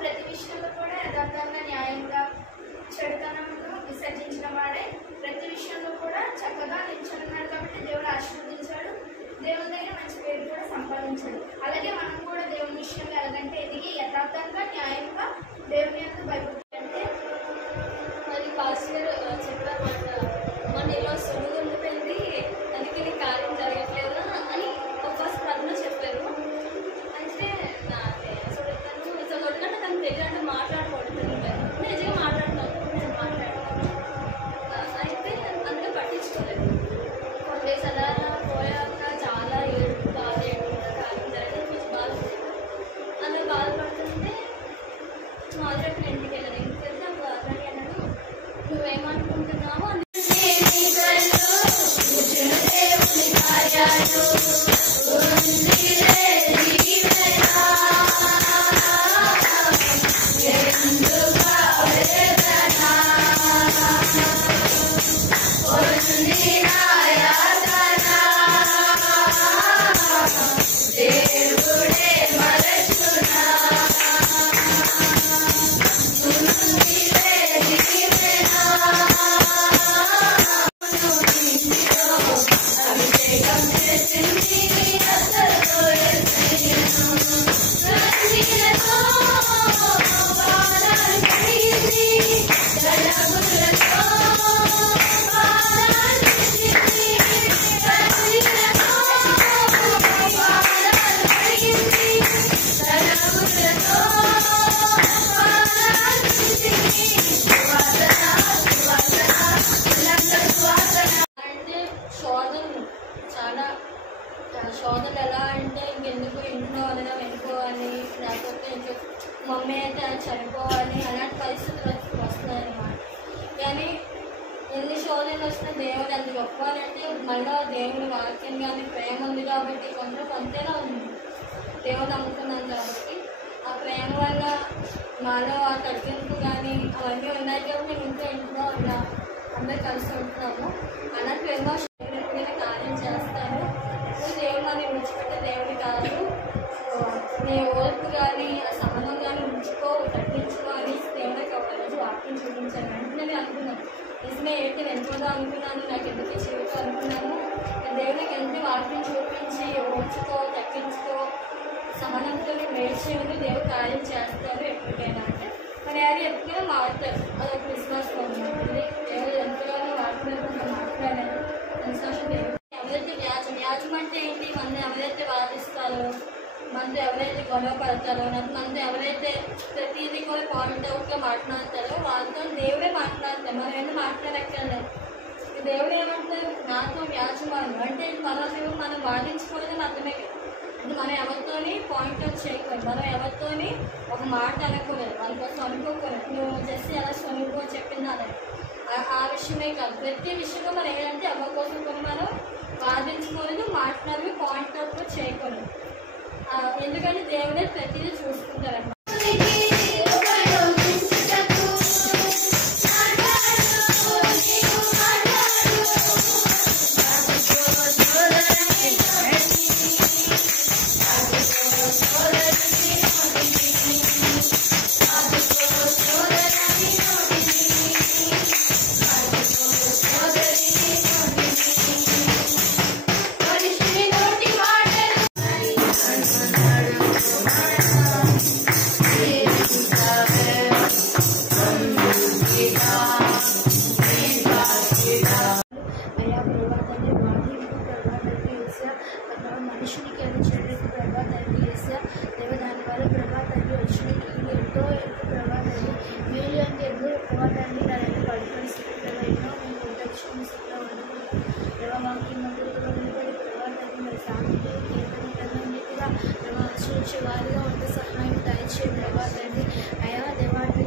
ప్రతి విషయంలో కూడా యథార్థంగా న్యాయంగా చెడుతనంను విసర్జించిన వాడే ప్రతి విషయంలో కూడా చక్కగా నిల్చున్నాడు. కాబట్టి దేవుడు ఆశీర్వదించాడు, దేవుని దగ్గర మంచి పేరు కూడా సంపాదించాడు. అలాగే మనం కూడా దేవుని విషయంలో ఎలాగంటే ఎదిగి యథార్థంగా న్యాయంగా దేవుని యొక్క భయభక్తి అంటే మరి పాస్టర్ చెప్పారన్నమాట, మన ఇలా సొమ్ము ఉండిపోయింది, అందుకే నీ కార్యం జరగట్లేదు అని ఒక స్పందన చెప్పారు. అంటే తను తను తెలియదు మాట్లాడకూడదు, నిజంగా మాట్లాడుతున్నాను, నేను మాట్లాడుతున్నాను అయితే అందులో పట్టించుకోలేదు. కొన్ని డేస్ అలా పోయాక చాలా ఏడుపు బాధ కార్యం జరగదు, కొంచెం బాధపడుతుంది. అందులో బాధపడుతుంటే మాదిరి ఇంటికి వెళ్ళాను. ఇంటికి వెళ్తే అప్పుడు అతని అన్నాడు, నువ్వేమనుకుంటున్నావు అని. శోధనలు ఎలా అంటే ఇంకెందుకు ఇంట్లో వాళ్ళగా వెళ్ళిపోవాలి, లేకపోతే ఇంకా మమ్మీ అయితే చనిపోవాలి అలాంటి పరిస్థితులు వస్తున్నాయి అన్నమాట. కానీ ఎన్ని శోధనలు వచ్చినా దేవుడు ఎంత గొప్పవాలంటే మళ్ళీ దేవుని వాక్యం కానీ ప్రేమ ఉంది కాబట్టి కొంతేలా ఉంది. దేవుడు నమ్ముకున్నాను కాబట్టి ఆ ప్రేమ వల్ల మాలో ఆ తగ్గింపు కానీ అవన్నీ ఉన్నాయి కాబట్టి మేము ఇంకా ఇంట్లో ఇలా అందరూ కలిసి ఉంటున్నాము. అలాంటి ఎన్నో ఎప్పుడైనా కార్యం చేస్తాను. దేవుడు నన్ను విడిచిపెట్టే దేవుడి కాదు, నీ ఓర్పు కానీ ఆ సహనం కానీ ఉంచుకో, తగ్గించుకో అని దేవుడికి ఒక రోజు వాక్యం చూపించాను. వెంటనే నేను అనుకున్నాను, నిజమే ఏంటి వెళ్ళిపోదాం అనుకున్నాను, నాకు ఎందుకు జీవితం అనుకున్నాను. దేవుడికి ఎంత వాక్యం చూపించి ఓర్చుకో, తగ్గించుకో, సహనంతో నేర్చేది దేవుడు కార్యం చేస్తారు ఎప్పటికైనా. అంటే మన డాడీ ఎప్పటికైనా మారుతారు, అదొక విశ్వాసం ఉంటుంది. దేవుడు ఎంతగానో మాట్లాడారు విశ్వాసం. దేవుడు ఎవరైతే వ్యాజం అంటే ఏంటి, మన ఎవరైతే వాదిస్తారో, మనతో ఎవరైతే గొడవ పడతారో, మనతో ఎవరైతే ప్రతిదీ కూడా పాయింట్ అవుట్గా మాట్లాడతారో వాళ్ళతో దేవుడే మాట్లాడతారు, మనం ఏదో మాట్లాడక్కర్లేదు. దేవుడు ఏమంటారు, నాతో వ్యాజమాను అంటే మనం వాదించుకోలేదని అర్థమే కదా. అంటే మనం ఎవరితోని పాయింట్ అవుట్ చేయకూడదు, మనం ఎవరితోని ఒక మాట అనకూడదు, వాళ్ళ కోసం అనుకోకూడదు. నువ్వు జస్ట్ ఎలా స్వనుకో చెప్పిందని ఆ విషయమే కాదు, ప్రతి విషయంలో మనం ఏంటంటే ఎవరి కోసం కొన్ని మనం వాదించుకోలేదు, మాట్లాడి పాయింట్ అవుట్ చేయకూడదు. ఎందుకంటే దేవుడే ప్రతిదీ చూసుకుంటారన్నమాట. మనుషునికి ఏదో చేయడానికి ప్రభావాన్ని చేసా దేవ దాని వల్ల ప్రభావాన్ని వచ్చినకి ఎంతో ప్రభావాన్ని మీరు అంటే ఎన్నో ప్రభావాన్ని నా దగ్గర పడిపోయిన స్థితిలో ఎన్నో మేము దక్షిణ స్థితిలో ఉండకుండా ప్రభావానికి మందులో నిలబడి ప్రభావాన్ని మరి సాంఘిక కీర్తనగా ప్రభావం వారిగా ఉంటే సహాయం దయచేయ ప్రభావాన్ని అయా దేవాన్ని